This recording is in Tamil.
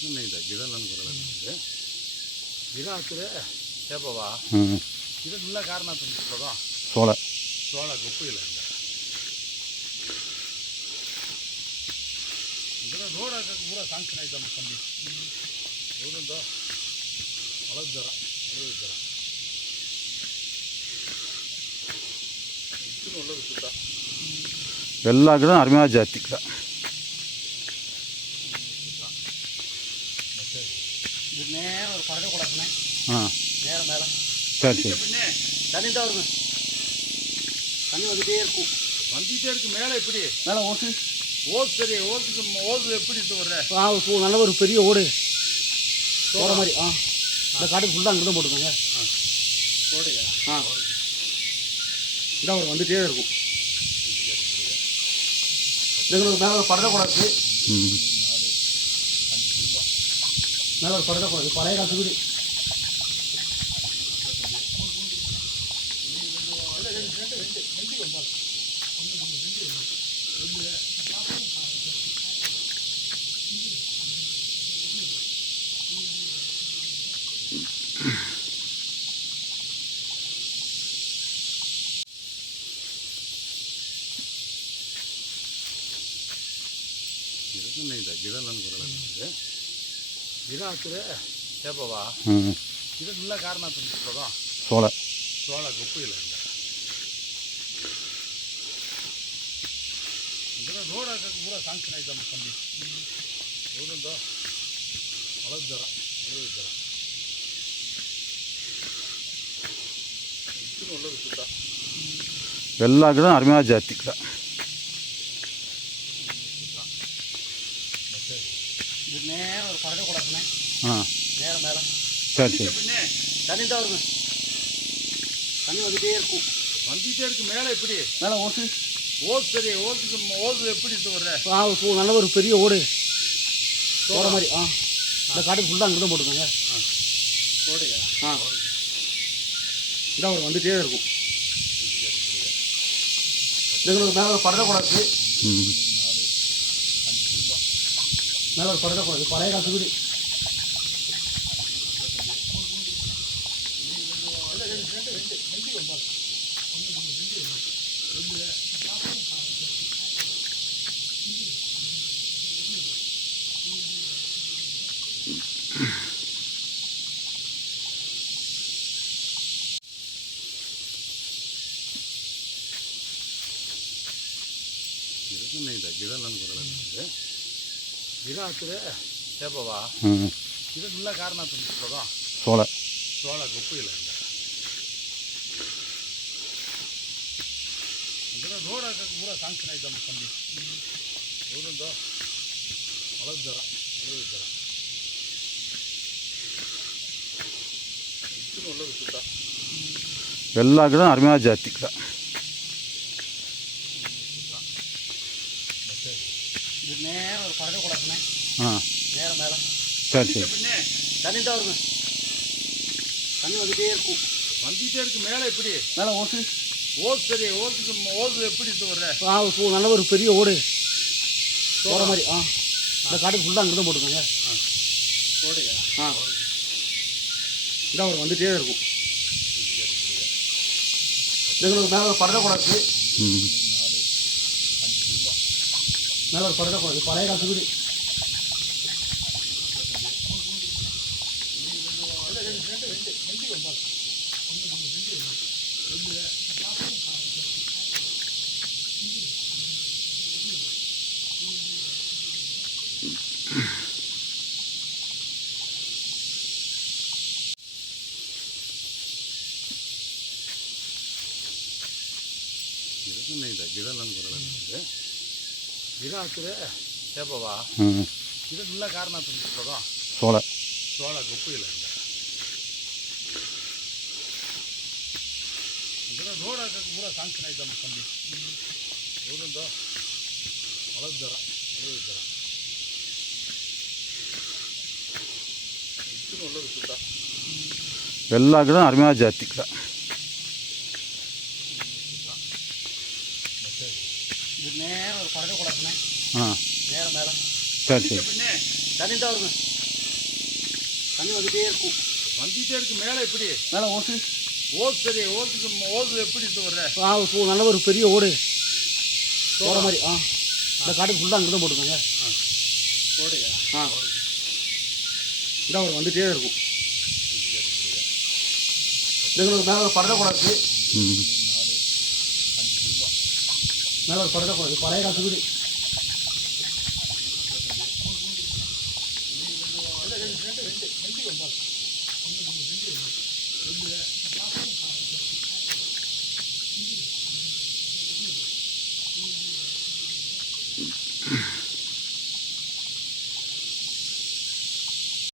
ಇದೆಲ್ಲ ಇದಾಗ್ತದೆ ಹೇಪವಾ ಇದನ್ನೆಲ್ಲ ಕಾರಣ ತಂದಿರೋದು ಸೋಳ ಗೊಪ್ಪು ಇಲ್ಲ ಅಂದರೆ ರೋಡ್ ಹಾಕಕ್ಕೆ ಪೂರ ಸಾಂಕ್ಷನ್ ಆಯ್ತಮ್ಮ ಕಂಬಿ ರೋಡಿಂದ ಒಳಗೆ ಜರ ಇದನ್ನು ಒಳ್ಳೆದು ಸುತ್ತ ಎಲ್ಲ ಗಿಡ ಅರಿಮೆ ಜಾತಿ ಗಿಡ நேரம் ஒரு பறக்க கூடாதுண்ணே நேரம் மேலே சரி சரி தண்ணி தான் வருங்க தண்ணி வந்துகிட்டே இருக்கும் மேலே எப்படி மேலே ஓசு சரி ஓசு எப்படி வர்ற நல்ல ஒரு பெரிய ஓடு ஓட மாதிரி இந்த காட்டுக்கு ஃபுல்லாக அங்கே தான் போட்டுக்கோங்க ஓடையா இந்த ஒரு வந்துகிட்டே இருக்கும் எங்களுக்கு மேலே ஒரு பறக்கக்கூடாது மேலே ஒரு பறக்கக்கூடாது பழைய காசு வீடு ಇದಾಗ್ತದೆ ಹೇಪವಾ ಇದನ್ನೆಲ್ಲ ಕಾರಣ ತಂದಿರೋದು ಸೋಳ ಗೊಪ್ಪು ಇಲ್ಲ ಅಂದರೆ ರೋಡ್ ಹಾಕಕ್ಕೆ ಪೂರ ಸಾಂಕ್ಷನ್ ಆಯ್ತಮ್ಮ ಕಂಬಿ ರೋಡಿಂದ ಒಳಗೆ ಜರ ಇದನ್ನು ಒಳ್ಳೆದು ಸುತ್ತ ಎಲ್ಲ ಗಿಡ ಅರಿಮೆ ಜಾತಿ ಗಿಡ இது நேரம் ஒரு பறக்க கூடாதுண்ணே நேரம் மேலே சரி சரி தண்ணி தான் வருங்க தண்ணி வந்துகிட்டே இருக்கும் மேலே எப்படி மேலே ஓசு சரி ஓசு எப்படி வர்ற நல்ல ஒரு பெரிய ஓடு ஓட மாதிரி இந்த காட்டுக்கு ஃபுல்லாக அங்கே தான் போட்டுக்கோங்க ஓடையா இந்த ஒரு வந்துகிட்டே இருக்கும் எங்களுக்கு மேலே ஒரு பறக்கக்கூடாது மேலே ஒரு பறக்கக்கூடாது பழைய காசு வீடு ಇದಾಗ್ತದೆ ಹೇಪವಾ ಇದನ್ನೆಲ್ಲ ಕಾರಣ ತಂದಿರೋದು ಸೋಳ ಗೊಪ್ಪು ಇಲ್ಲ ಅಂದರೆ ರೋಡ್ ಹಾಕಕ್ಕೆ ಪೂರ ಸಾಂಕ್ಷನ್ ಆಯ್ತಮ್ಮ ಕಂಬಿ ರೋಡಿಂದ ಒಳಗೆ ಜರ ಇದನ್ನು ಒಳ್ಳೆದು ಸುತ್ತ ಎಲ್ಲ ಗಿಡ ಅರಿಮೆ ಜಾತಿ ಗಿಡ இது நேரம் ஒரு பறக்க கூடாதுண்ணே நேரம் மேலே சரி சரி தண்ணி தான் வருங்க தண்ணி வந்துகிட்டே இருக்கும் மேலே எப்படி மேலே ஓசு சரி ஓசு எப்படி வர்ற நல்ல ஒரு பெரிய ஓடு ஓட மாதிரி இந்த காட்டுக்கு ஃபுல்லாக அங்கே தான் போட்டுக்கோங்க ஓடையா இந்த ஒரு வந்துகிட்டே இருக்கும் எங்களுக்கு மேலே ஒரு பறக்கக்கூடாது மேலே ஒரு பறக்கக்கூடாது பழைய காசு வீடு ಇದಾಗ್ತದೆ ಹೇಪವಾ ಇದನ್ನೆಲ್ಲ ಕಾರಣ ತಂದಿರೋದು ಸೋಳ ಗೊಪ್ಪು ಇಲ್ಲ ಅಂದರೆ ರೋಡ್ ಹಾಕಕ್ಕೆ ಪೂರ ಸಾಂಕ್ಷನ್ ಆಯ್ತಮ್ಮ ಕಂಬಿ ರೋಡಿಂದ ಒಳಗೆ ಜರ ಇದನ್ನು ಒಳ್ಳೆದು ಸುತ್ತ ಎಲ್ಲ ಗಿಡ ಅರಿಮೆ ಜಾತಿ ಗಿಡ இது நேரம் ஒரு பறக்கக்கூடாதுண்ணே நேரம் மேலே சரி சரி தண்ணி தான் வருங்க தண்ணி வந்துட்டே இருக்கும். வந்துட்டே இருக்கு. மேலே எப்படி? மேலே ஓசு. ஓஸ் சரி. ஓஸ் எப்படி வர்ற? நல்ல ஒரு பெரிய ஓடு ஓட மாதிரி. இந்த காட்டுக்கு ஃபுல்லாக அங்கே தான் போட்டுக்கோங்க. ஓடையா? இதான் ஒரு வந்துட்டே இருக்கும். மேலே ஒரு படத்தை கூட இருக்குது. மேலே ஒரு படத்தை கூட பழைய காலத்து வீடு.